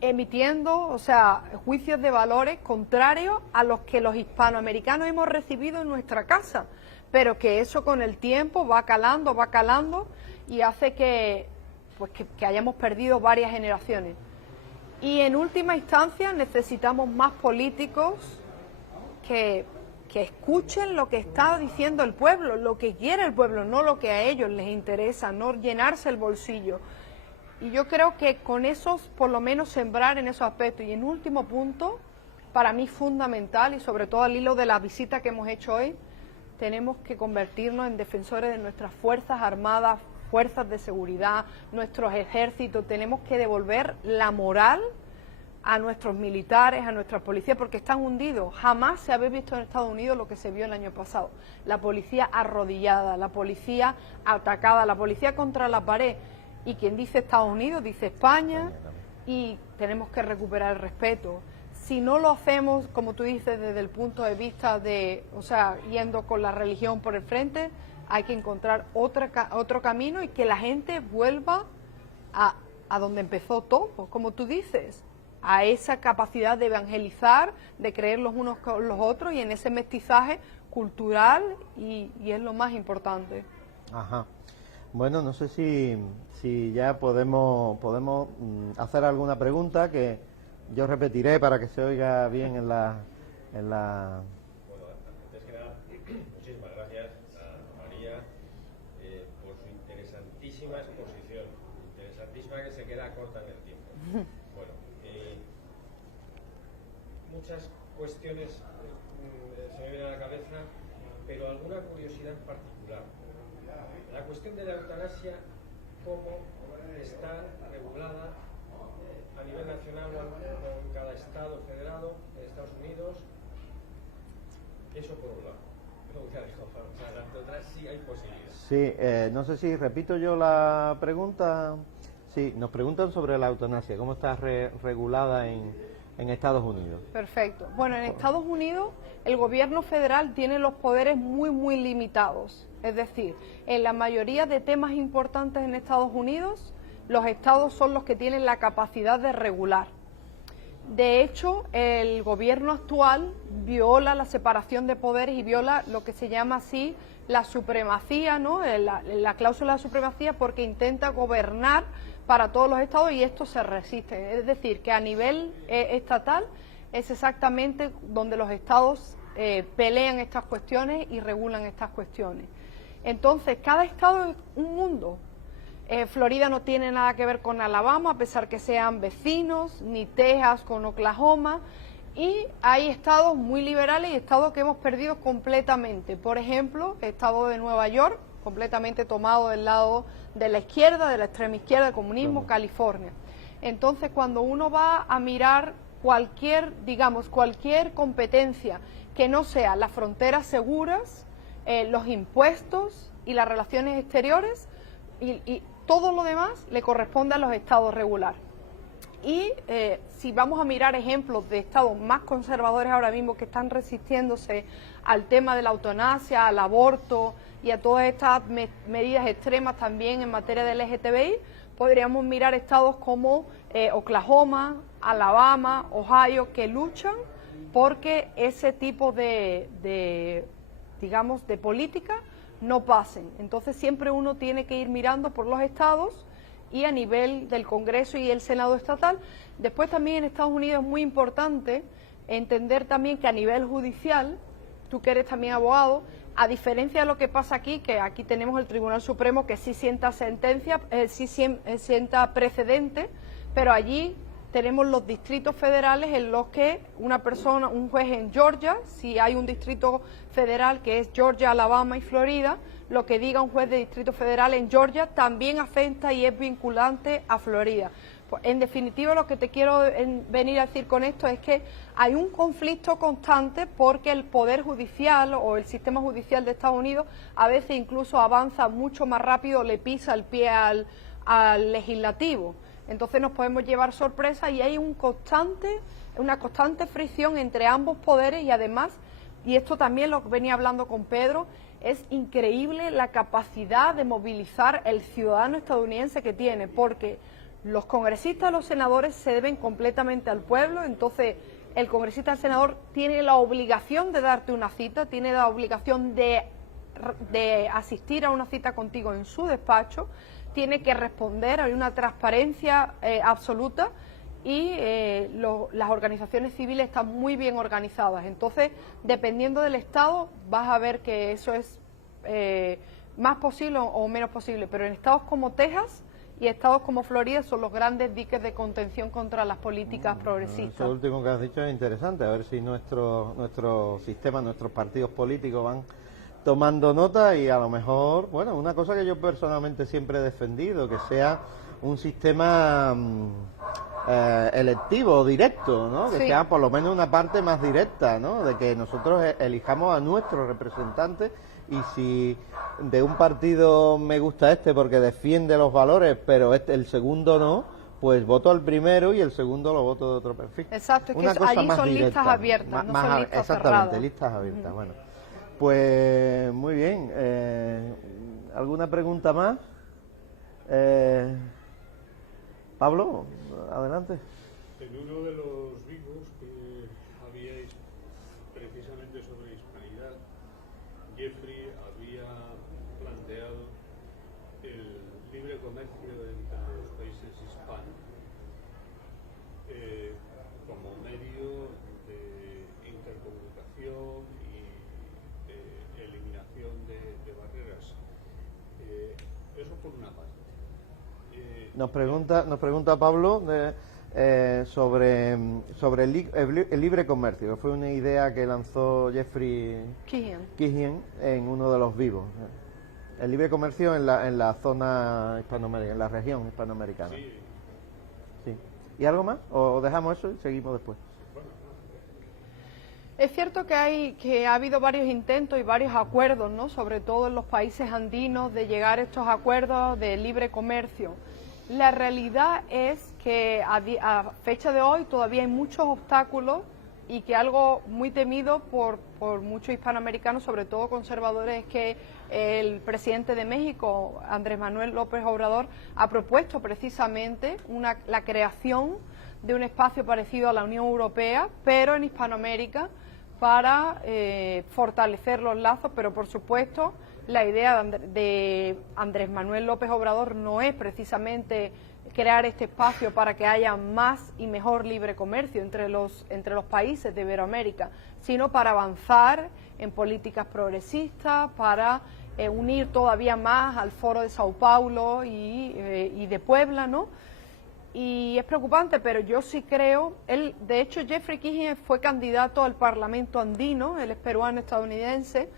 emitiendo, o sea, juicios de valores contrarios a los que los hispanoamericanos hemos recibido en nuestra casa, pero que eso con el tiempo va calando y hace que, pues que hayamos perdido varias generaciones. Y en última instancia necesitamos más políticos que escuchen lo que está diciendo el pueblo, lo que quiere el pueblo, no lo que a ellos les interesa, no llenarse el bolsillo. Y yo creo que con esos, por lo menos sembrar en esos aspectos. Y en último punto, para mí fundamental, y sobre todo al hilo de la visita que hemos hecho hoy, tenemos que convertirnos en defensores de nuestras fuerzas armadas, fuerzas de seguridad, nuestros ejércitos. Tenemos que devolver la moral a nuestros militares, a nuestras policías, porque están hundidos. Jamás se había visto en Estados Unidos lo que se vio el año pasado. La policía arrodillada, la policía atacada, la policía contra la pared. Y quien dice Estados Unidos, dice España, y tenemos que recuperar el respeto. Si no lo hacemos, como tú dices, desde el punto de vista de, o sea, yendo con la religión por el frente, hay que encontrar otro camino y que la gente vuelva a donde empezó todo, como tú dices, a esa capacidad de evangelizar, de creer los unos con los otros y en ese mestizaje cultural y es lo más importante. Ajá. Bueno, no sé si ya podemos hacer alguna pregunta que yo repetiré para que se oiga bien en la... Bueno, antes que nada, muchísimas gracias a María por su interesantísima exposición, interesantísima que se queda corta en el tiempo. Bueno, muchas cuestiones se me vienen a la cabeza, pero alguna curiosidad en particular. La cuestión de la eutanasia, ¿cómo está regulada a nivel nacional o en cada estado federado, en Estados Unidos? Eso por un lado. O sea, las otras sí hay posibilidades. Sí, no sé si repito yo la pregunta. Sí, nos preguntan sobre la eutanasia, ¿cómo está regulada en Estados Unidos? Perfecto. Bueno, en Estados Unidos el gobierno federal tiene los poderes muy limitados. Es decir, en la mayoría de temas importantes en Estados Unidos, los estados son los que tienen la capacidad de regular. De hecho, el gobierno actual viola la separación de poderes y viola lo que se llama así la supremacía, ¿no? La cláusula de supremacía, porque intenta gobernar para todos los estados y esto se resiste. Es decir, que a nivel estatal es exactamente donde los estados pelean estas cuestiones y regulan estas cuestiones. Entonces, cada estado es un mundo. Florida no tiene nada que ver con Alabama, a pesar que sean vecinos, ni Texas con Oklahoma, y hay estados muy liberales y estados que hemos perdido completamente. Por ejemplo, el estado de Nueva York, completamente tomado del lado de la izquierda, de la extrema izquierda, del comunismo, California. Entonces, cuando uno va a mirar cualquier competencia que no sea las fronteras seguras, los impuestos y las relaciones exteriores, y todo lo demás le corresponde a los estados regular. Y si vamos a mirar ejemplos de estados más conservadores ahora mismo que están resistiéndose al tema de la eutanasia, al aborto y a todas estas medidas extremas también en materia de LGTBI, podríamos mirar estados como Oklahoma, Alabama, Ohio, que luchan porque ese tipo de política no pasen. Entonces siempre uno tiene que ir mirando por los estados y a nivel del Congreso y el Senado estatal. Después también en Estados Unidos es muy importante entender también que a nivel judicial, tú que eres también abogado, a diferencia de lo que pasa aquí, que aquí tenemos el Tribunal Supremo que sí sienta sentencia, sienta precedente, pero allí tenemos los distritos federales en los que un juez en Georgia, si hay un distrito federal que es Georgia, Alabama y Florida, lo que diga un juez de distrito federal en Georgia también afecta y es vinculante a Florida. Pues, en definitiva, lo que te quiero venir a decir con esto es que hay un conflicto constante porque el Poder Judicial o el sistema judicial de Estados Unidos a veces incluso avanza mucho más rápido, le pisa el pie al legislativo. Entonces nos podemos llevar sorpresa y hay una constante fricción entre ambos poderes y además, y esto también lo venía hablando con Pedro, es increíble la capacidad de movilizar el ciudadano estadounidense que tiene, porque los congresistas, los senadores se deben completamente al pueblo, entonces el congresista, el senador tiene la obligación de darte una cita, tiene la obligación de asistir a una cita contigo en su despacho, tiene que responder, hay una transparencia absoluta y las organizaciones civiles están muy bien organizadas. Entonces, dependiendo del estado, vas a ver que eso es más posible o menos posible, pero en estados como Texas y estados como Florida son los grandes diques de contención contra las políticas progresistas. Eso último que has dicho es interesante, a ver si nuestro sistema, nuestros partidos políticos van tomando nota y a lo mejor, bueno, una cosa que yo personalmente siempre he defendido, que sea un sistema electivo, directo, ¿no? Que Sí. sea por lo menos una parte más directa, ¿no? De que nosotros elijamos a nuestros representantes y si de un partido me gusta porque defiende los valores, pero el segundo no, pues voto al primero y el segundo lo voto de otro perfil. Exacto, es que Una cosa allí más son directa, listas abiertas, no son listas exactamente, cerradas. listas abiertas, bueno. Pues muy bien, ¿alguna pregunta más? Pablo, adelante. En uno de los vivos que habíais precisamente sobre hispanidad, Jeffrey había planteado el libre comercio entre los países hispanos como medio de intercomunicación y de eliminación de barreras. Eso por una parte. Nos pregunta Pablo sobre el libre comercio, que fue una idea que lanzó Jeffrey Keehan en uno de los vivos. El libre comercio en la zona hispanoamericana, en la región hispanoamericana. Sí. Sí. ¿Y algo más? ¿O dejamos eso y seguimos después? Es cierto que ha habido varios intentos y varios acuerdos, ¿no? Sobre todo en los países andinos, de llegar a estos acuerdos de libre comercio. La realidad es que a fecha de hoy todavía hay muchos obstáculos y que algo muy temido por muchos hispanoamericanos, sobre todo conservadores, es que el presidente de México, Andrés Manuel López Obrador, ha propuesto precisamente la creación de un espacio parecido a la Unión Europea, pero en Hispanoamérica, para fortalecer los lazos, pero por supuesto la idea de Andrés Manuel López Obrador no es precisamente crear este espacio para que haya más y mejor libre comercio entre los países de Iberoamérica, sino para avanzar en políticas progresistas, para unir todavía más al Foro de Sao Paulo y de Puebla, ¿no? Y es preocupante, pero yo sí creo, de hecho Jeffrey Keehan fue candidato al Parlamento andino, él es peruano-estadounidense,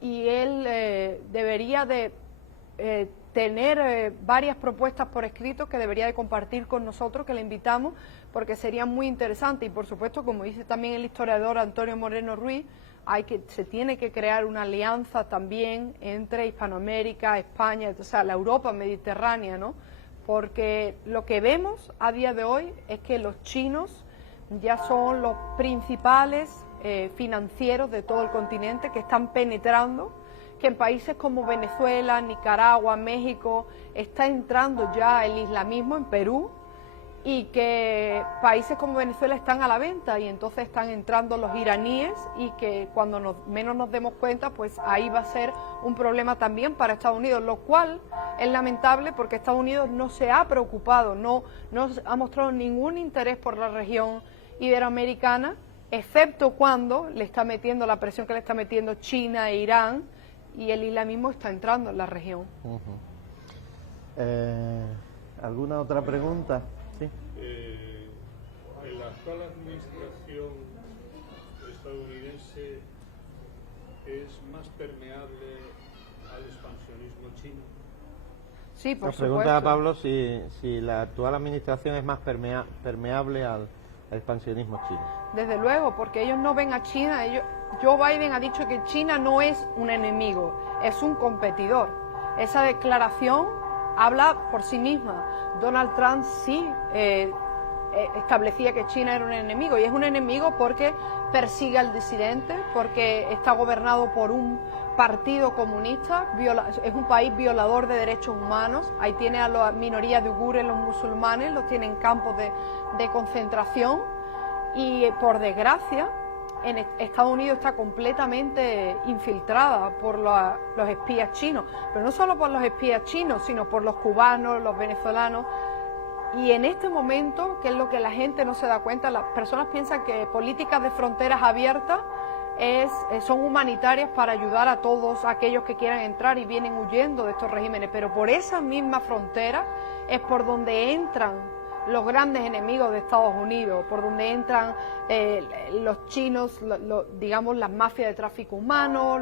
y él debería de tener varias propuestas por escrito que debería de compartir con nosotros, que le invitamos, porque sería muy interesante. Y por supuesto, como dice también el historiador Antonio Moreno Ruiz, se tiene que crear una alianza también entre Hispanoamérica, España, o sea, la Europa mediterránea, ¿no? Porque lo que vemos a día de hoy es que los chinos ya son los principales financieros de todo el continente, que están penetrando, que en países como Venezuela, Nicaragua, México, está entrando ya el islamismo, en Perú, y que países como Venezuela están a la venta, y entonces están entrando los iraníes, y que cuando menos nos demos cuenta, pues ahí va a ser un problema también para Estados Unidos, lo cual es lamentable porque Estados Unidos no se ha preocupado, no ha mostrado ningún interés por la región iberoamericana, excepto cuando le está metiendo la presión que le está metiendo China e Irán, y el islamismo está entrando en la región. ¿Alguna otra pregunta? Sí. En la actual administración estadounidense es más permeable al expansionismo chino. Sí, por Nos pregunta supuesto. Pablo si la actual administración es más permeable al expansionismo chino. Desde luego, porque ellos no ven a China, Joe Biden ha dicho que China no es un enemigo, es un competidor. Esa declaración habla por sí misma. Donald Trump sí establecía que China era un enemigo, y es un enemigo porque persigue al disidente, porque está gobernado por un partido comunista, es un país violador de derechos humanos. Ahí tiene a las minorías de uigures, los musulmanes, los tiene en campos de concentración, y por desgracia en Estados Unidos está completamente infiltrada por los espías chinos, pero no solo por los espías chinos, sino por los cubanos, los venezolanos. Y en este momento, que es lo que la gente no se da cuenta, las personas piensan que políticas de fronteras abiertas son humanitarias para ayudar a todos aquellos que quieran entrar y vienen huyendo de estos regímenes, pero por esa misma frontera es por donde entran los grandes enemigos de Estados Unidos, por donde entran los chinos, digamos las mafias de tráfico humano,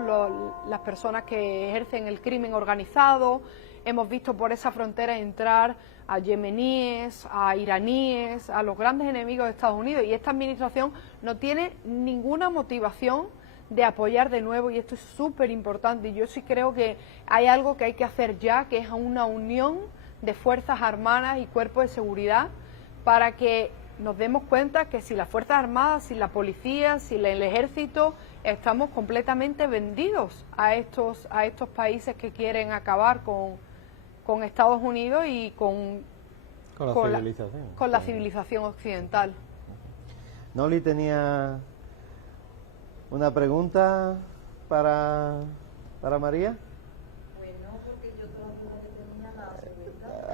las personas que ejercen el crimen organizado. Hemos visto por esa frontera entrar a yemeníes, a iraníes, a los grandes enemigos de Estados Unidos, y esta administración no tiene ninguna motivación de apoyar de nuevo, y esto es súper importante. Y yo sí creo que hay algo que hay que hacer ya, que es una unión de fuerzas armadas y cuerpos de seguridad, para que nos demos cuenta que si las Fuerzas Armadas, si la policía, si el ejército, estamos completamente vendidos a estos países que quieren acabar con Estados Unidos y con la civilización occidental. Noli tenía una pregunta para María.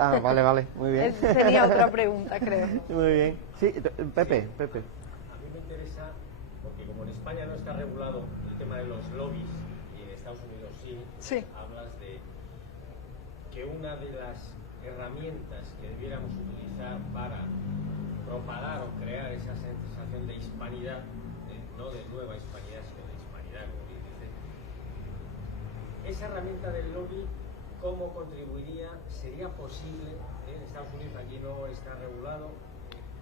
Ah, vale, muy bien. Él tenía otra pregunta, creo. Muy bien. Sí, Pepe. A mí me interesa, porque como en España no está regulado el tema de los lobbies, y en Estados Unidos sí. Hablas de que una de las herramientas que debiéramos utilizar para propagar o crear esa sensación de hispanidad, no de nueva hispanidad, sino de hispanidad, como bien dice, esa herramienta del lobby, ¿cómo contribuiría? ¿Sería posible? En Estados Unidos aquí no está regulado.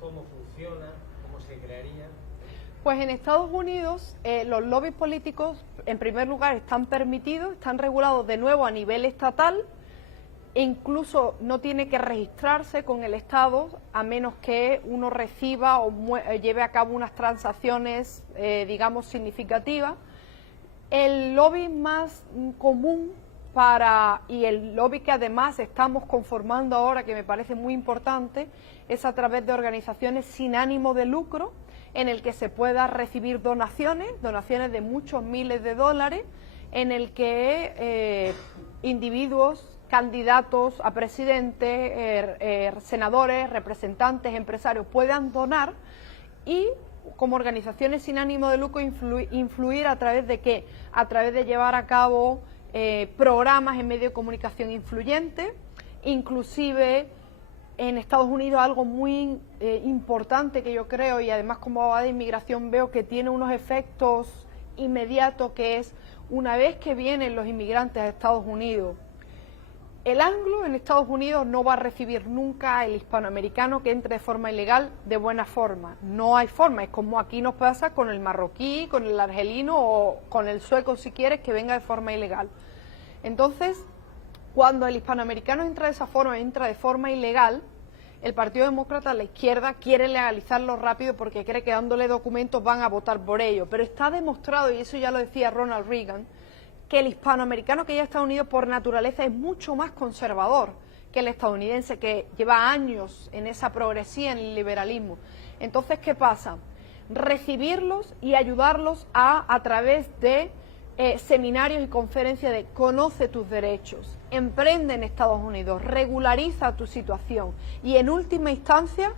¿Cómo funciona? ¿Cómo se crearía? Pues en Estados Unidos los lobbies políticos, en primer lugar, están permitidos, están regulados de nuevo a nivel estatal, e incluso no tiene que registrarse con el Estado a menos que uno reciba o lleve a cabo unas transacciones, digamos, significativas. El lobby más común y el lobby que además estamos conformando ahora, que me parece muy importante, es a través de organizaciones sin ánimo de lucro, en el que se pueda recibir donaciones de muchos miles de dólares, en el que individuos, candidatos a presidente, senadores, representantes, empresarios puedan donar, y como organizaciones sin ánimo de lucro influir a través de ¿qué? A través de llevar a cabo programas en medios de comunicación influyentes. Inclusive en Estados Unidos algo muy importante que yo creo, y además como abogada de inmigración veo que tiene unos efectos inmediatos, que es una vez que vienen los inmigrantes a Estados Unidos, el anglo en Estados Unidos no va a recibir nunca el hispanoamericano que entre de forma ilegal de buena forma. No hay forma, es como aquí nos pasa con el marroquí, con el argelino o con el sueco, si quieres, que venga de forma ilegal. Entonces, cuando el hispanoamericano entra de esa forma, entra de forma ilegal, el Partido Demócrata, la izquierda, quiere legalizarlo rápido porque cree que dándole documentos van a votar por ello. Pero está demostrado, y eso ya lo decía Ronald Reagan, que el hispanoamericano que llega a Estados Unidos por naturaleza es mucho más conservador que el estadounidense, que lleva años en esa progresía, en el liberalismo. Entonces, ¿qué pasa? Recibirlos y ayudarlos a través de seminarios y conferencias de conoce tus derechos, emprende en Estados Unidos, regulariza tu situación y en última instancia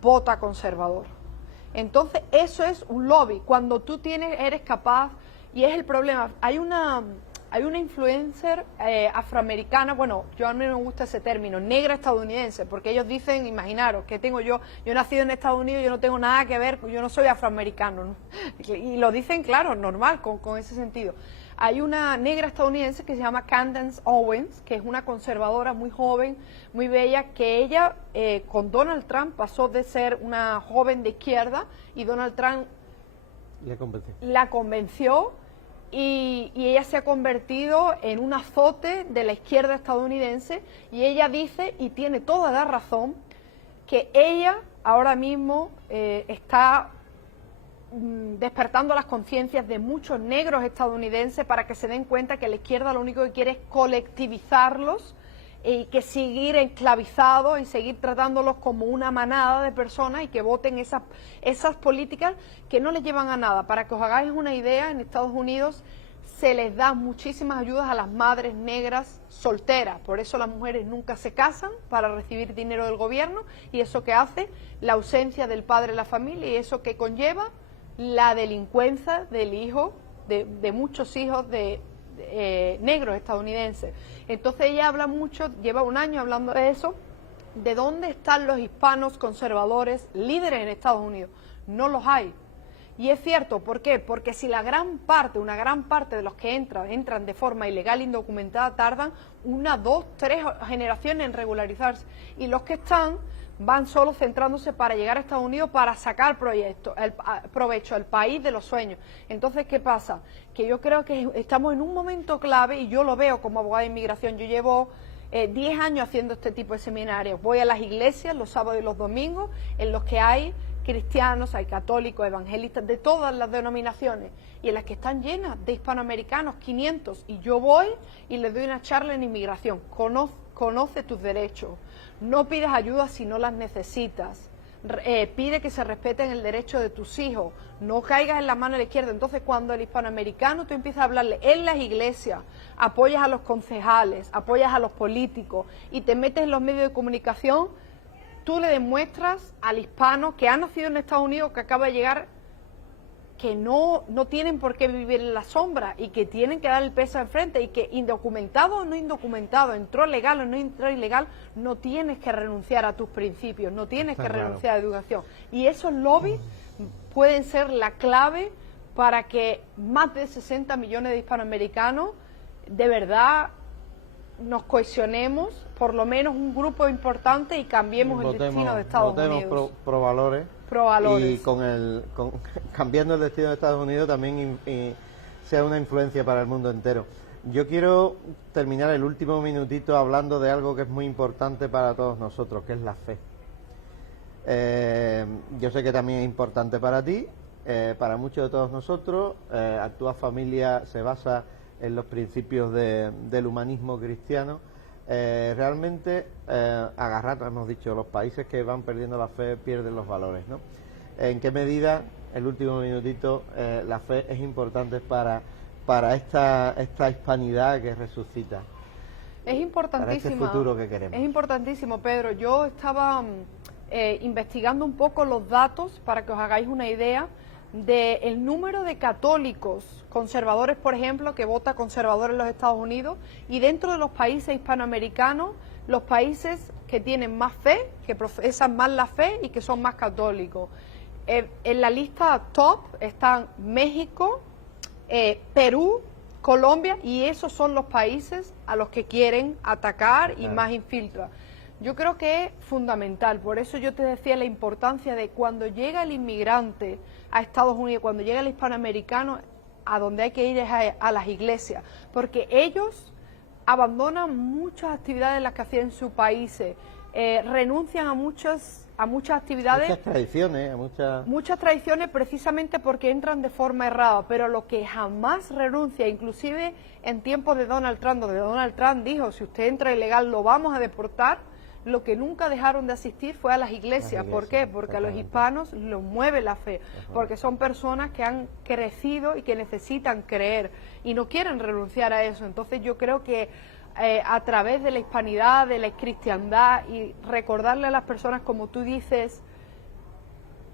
vota conservador. Entonces eso es un lobby, cuando tú eres capaz, y es el problema, hay una influencer afroamericana, bueno, yo a mí no me gusta ese término, negra estadounidense, porque ellos dicen, imaginaros, que tengo yo he nacido en Estados Unidos, yo no tengo nada que ver, yo no soy afroamericano, ¿no? Y lo dicen, claro, normal, con ese sentido. Hay una negra estadounidense que se llama Candace Owens, que es una conservadora muy joven, muy bella, que ella con Donald Trump pasó de ser una joven de izquierda, y Donald Trump la convenció, y ella se ha convertido en un azote de la izquierda estadounidense, y ella dice, y tiene toda la razón, que ella ahora mismo está despertando las conciencias de muchos negros estadounidenses para que se den cuenta que la izquierda lo único que quiere es colectivizarlos y que seguir esclavizados y seguir tratándolos como una manada de personas y que voten esas políticas que no les llevan a nada. Para que os hagáis una idea, en Estados Unidos se les da muchísimas ayudas a las madres negras solteras, por eso las mujeres nunca se casan para recibir dinero del gobierno, y eso que hace la ausencia del padre en la familia, y eso que conlleva la delincuencia del hijo, de muchos hijos de negros estadounidenses. Entonces ella habla mucho, lleva un año hablando de eso, de dónde están los hispanos conservadores líderes en Estados Unidos. No los hay. Y es cierto, ¿por qué? Porque si una gran parte de los que entran de forma ilegal, indocumentada, tardan 1, 2, 3 generaciones en regularizarse. Y los que están van solo centrándose para llegar a Estados Unidos para sacar provecho al país de los sueños. Entonces, ¿qué pasa? Que yo creo que estamos en un momento clave, y yo lo veo como abogada de inmigración. Yo llevo 10 años haciendo este tipo de seminarios. Voy a las iglesias los sábados y los domingos, en los que hay cristianos, hay católicos, evangélicas, de todas las denominaciones, y en las que están llenas de hispanoamericanos, 500, y yo voy y les doy una charla en inmigración. Conoce tus derechos, no pidas ayuda si no las necesitas, pide que se respeten el derecho de tus hijos, no caigas en la mano de la izquierda. Entonces, cuando el hispanoamericano tú empiezas a hablarle en las iglesias, apoyas a los concejales, apoyas a los políticos y te metes en los medios de comunicación, tú le demuestras al hispano que ha nacido en Estados Unidos, que acaba de llegar, que no tienen por qué vivir en la sombra y que tienen que dar el peso al frente, y que indocumentado o no indocumentado, entró legal o no entró ilegal, no tienes que renunciar a tus principios, no tienes que renunciar a la educación. Y esos lobbies pueden ser la clave para que más de 60 millones de hispanoamericanos de verdad nos cohesionemos, por lo menos un grupo importante, y cambiemos el destino de Estados Unidos. Pro valores. Y cambiando el destino de Estados Unidos también sea una influencia para el mundo entero. Yo quiero terminar el último minutito hablando de algo que es muy importante para todos nosotros, que es la fe. Yo sé que también es importante para ti, para muchos de todos nosotros. Actúa Familia se basa en los principios del humanismo cristiano. Realmente, agarrar, hemos dicho, los países que van perdiendo la fe pierden los valores, ¿no? ¿En qué medida, el último minutito, la fe es importante para esta hispanidad que resucita? Es importantísimo. Para este futuro que queremos. Es importantísimo, Pedro. Yo estaba investigando un poco los datos para que os hagáis una idea del número de católicos conservadores, por ejemplo, que vota conservador en los Estados Unidos, y dentro de los países hispanoamericanos, los países que tienen más fe, que profesan más la fe y que son más católicos. En la lista top están México, Perú, Colombia, y esos son los países a los que quieren atacar y más infiltrar. Yo creo que es fundamental, por eso yo te decía la importancia de cuando llega el inmigrante a Estados Unidos, cuando llega el hispanoamericano, a donde hay que ir es a las iglesias, porque ellos abandonan muchas actividades en las que hacían en sus países, renuncian a muchas actividades, muchas tradiciones precisamente porque entran de forma errada, pero lo que jamás renuncia, inclusive en tiempos de Donald Trump, donde Donald Trump dijo, si usted entra ilegal lo vamos a deportar, lo que nunca dejaron de asistir fue a las iglesias. ¿Por qué? Porque a los hispanos los mueve la fe, porque son personas que han crecido y que necesitan creer y no quieren renunciar a eso. Entonces yo creo que a través de la hispanidad, de la cristiandad, y recordarle a las personas, como tú dices,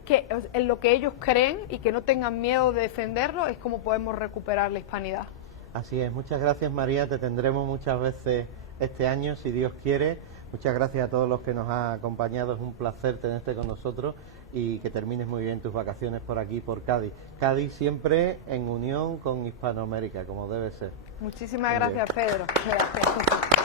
que en lo que ellos creen y que no tengan miedo de defenderlo, es como podemos recuperar la hispanidad. Así es. Muchas gracias, María. Te tendremos muchas veces este año, si Dios quiere. Muchas gracias a todos los que nos han acompañado. Es un placer tenerte con nosotros y que termines muy bien tus vacaciones por aquí, por Cádiz. Cádiz siempre en unión con Hispanoamérica, como debe ser. Muchísimas gracias, Pedro. Gracias.